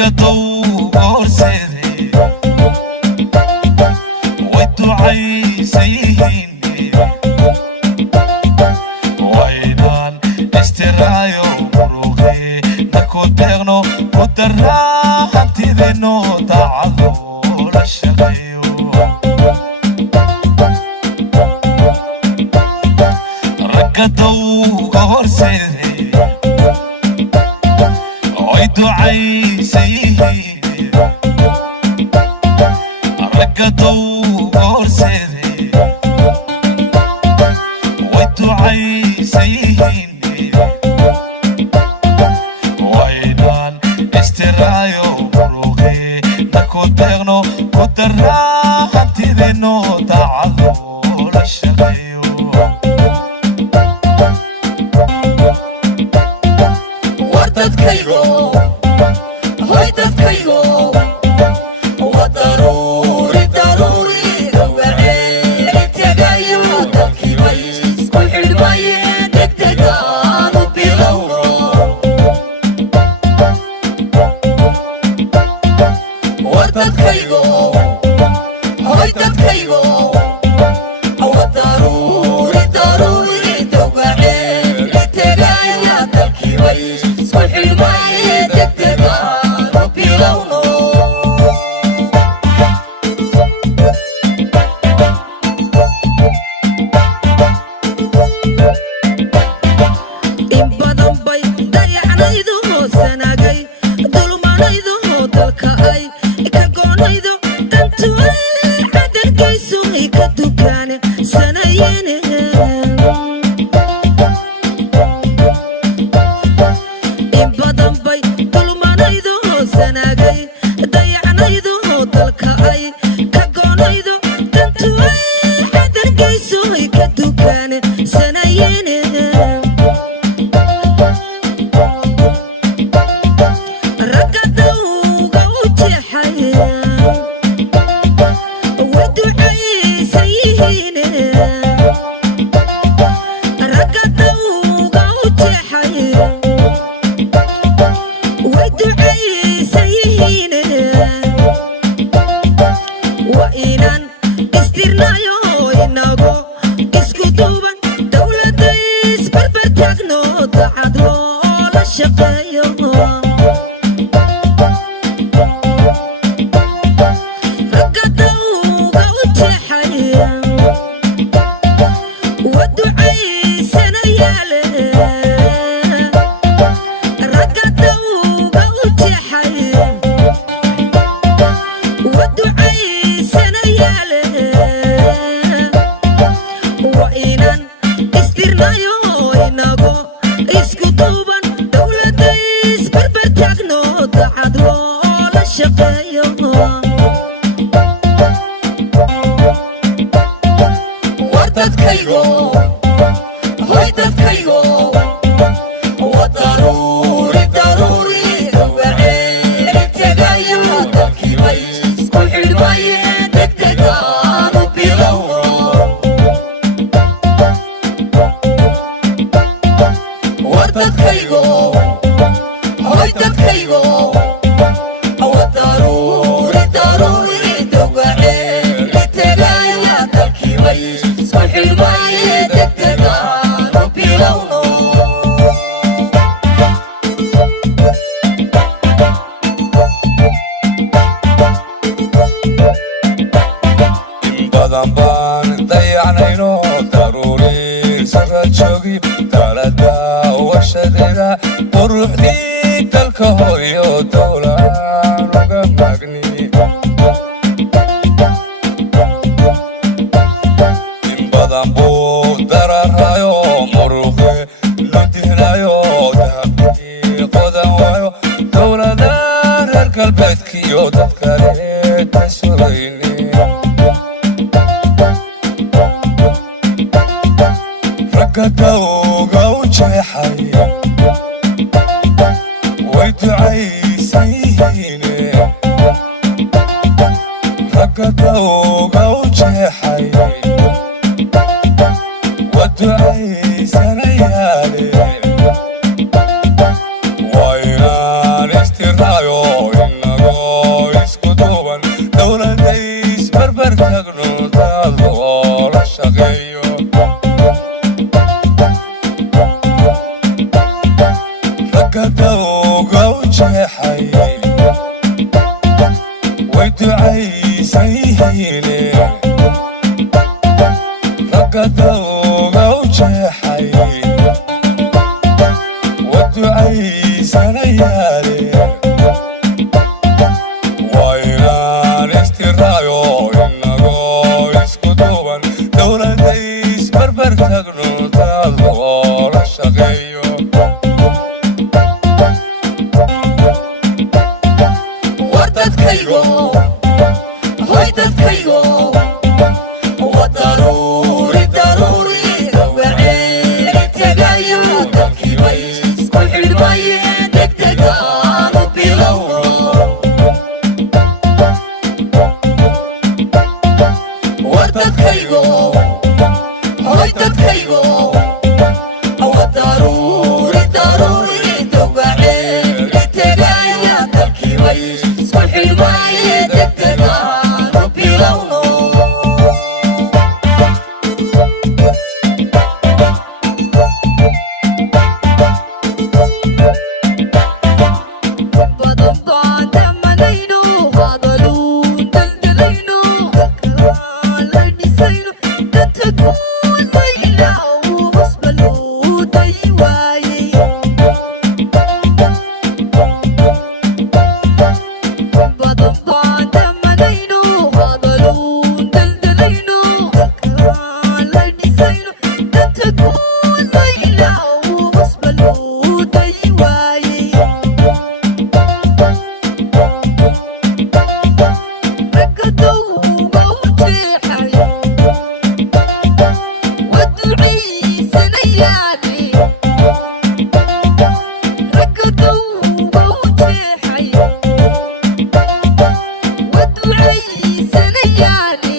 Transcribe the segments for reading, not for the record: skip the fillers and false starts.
ركضوا غرسي والدعي سيهيني وينان استرايو مروغي نكو ديغنو ودراها تيدينو تعالو للشقيو ركضوا غرسي ويدعي سيهيني ركضوا غرسي ويدعي سيهيني وينان استرايو مروغي نكو ديغنو ودراها تيدينو تعالو للشقيو وردتكيغو هويدتكيغو وضروري ضروري وعيني تغيو دلكي بيس كل حلمي دقدقان وبيلونو وردتكيغو هويدتكيغو وضروري ضروري وعيني تغيو دلكي بيس كل حلمي دقدقان وبيلونو in badan bay dayacnaydo sanagay dulmanaydo dalkay ka goonaydo dantu cadarkaysu ka dukaane sanayene in badan bay dulmanaydo sanagay dayacnaydo dalkay ka goonaydo dantu cadarkaysu ka dukaane sanayene وإنان استرنايو إنغو اسكو دوبان دولة isbarbartaagno dacad loola shaqeeyo ragga dawga u jeexaya waducaysanayaale ragga dawga u jeexaya waducaysanayaale وإنان استرنايو إنغو اسكو دوبان دولة isbarbartaagno dacad loola shaqeeyo وردتكيغو هويدتكيغو وضروري ضروري وعيني تغيو دلكي بيس كل حلمي دقدقان وبيلونو وردتكيغو هويدتكيغو وضروري ضروري وعيني تغيو دلكي بيس كل حلمي دقدقان وبيلونو in badan baan dayacanayno daruuri sara joogi dalada warshadeeda quruxdii dalka hooyo dowlaan uga magni in badan buu dararayo muruqe ludihnayo dahabkii qodan waayo dowlada reer galbeedkiyo dadkale ka sugayni ragga dawga u jeexaya way ducaysan yihiine ragga dawga u jeexaya wa ducaysanayaale waa inaan istirnaayo jeexay way ducaysayhiine ragga dawga u jeexay wa ducaysanayaane waa inaan istiraayo inagoo isku duuban dowladda isbarbar tagno taad loola shaqeeyo dadkaygo hoy dadkaygo wa daruuri daruuri dawgaceeli tegayo dalkii bay isku xidhmaye degdegaanu bilowno war dadkaygo hoy dadkaygo wa daruuri daruuri dawgaceeli tegayo dalkii bay xilmaaye degdegaanu bilowno badan baan damanayno hadaluun daldalayno halkaan la dhisayno dadka guudayla hosba loo dayi waayey badan baan damanayno hadaluun daldalayno halkaan la dhisayno dadka guudayla hosba loo dayi waayey ragga dawga u jeexay wa ducaysanayaane ragga dawga u jeexay wa ducaysanayaane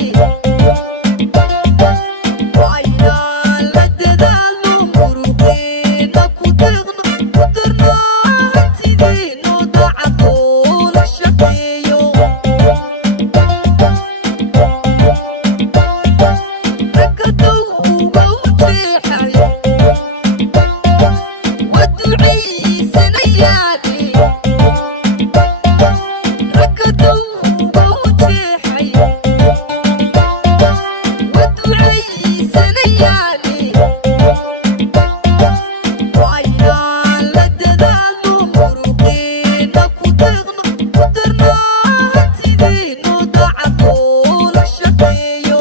waa inaan la dadaalno muruqeena ku deeqno ku darno hantideeno daacad loola shaqeeyo ragga dawga u jeexay wa ducaysanayaane ragga dawga u jeexay wa ducaysanayaane waa inaan la dadaalno muruqeena ku deeqno ku darno hantideeno daacad loola shaqeeyo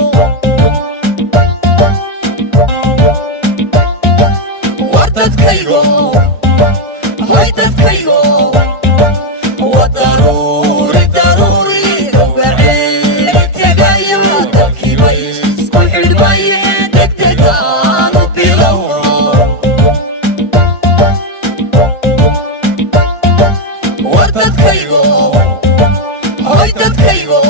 war dadkaygo hoy dadkaygo wa daruuri daruuri dawgaceeli tegayo dalkii bay isku xidhmaye degdegaanu bilowno war dadkaygo hoy dadkaygo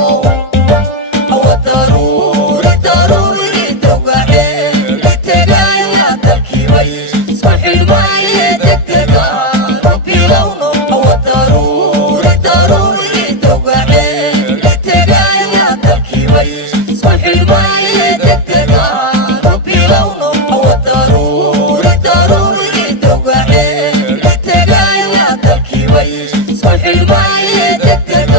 wa daruuri daruuri dawgaceeli tegayo dalkii bay isku xidhmaye degdegaanu bilowno wa daruuri daruuri dawgaceeli tegayo dalkii bay isku xidhmaye degdegaanu bilowno wa daruuri daruuri dawgaceeli tegayo dalkii bay isku xidhmaye degdegaanu